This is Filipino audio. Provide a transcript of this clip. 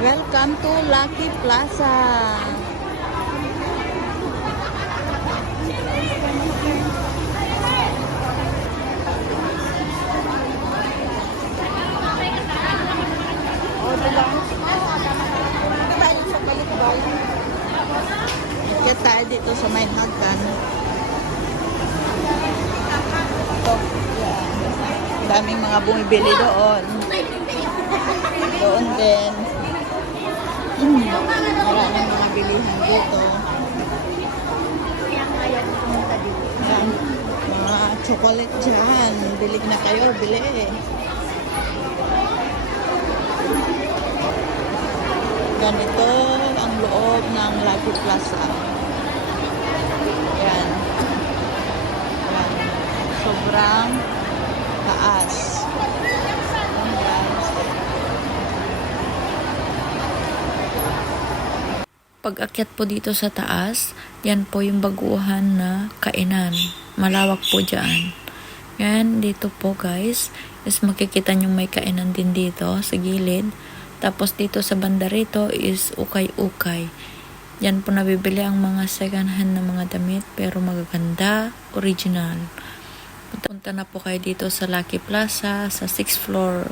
Welcome to Lucky Plaza. Kaya tayo dito sa may hagdan. Ito, yan. Daming mga bumibili doon. Doon din. Maraming mga bilihan dito. Yan. Mga chocolate dyan. Bilig na kayo, bili. Ganito ang loob ng Lucky Plaza. Yan. Yan. Sobrang taas. Yan, guys. Pag-akyat po dito sa taas, yan po yung baguhan na kainan. Malawak po dyan. Yan, dito po guys, is makikita nyo may kainan din dito sa gilid. Tapos dito sa banda rito is ukay-ukay. Yan po nabibili ang mga second hand na mga damit, pero magaganda, original. Punta na po kayo dito sa Lucky Plaza, sa 6th floor.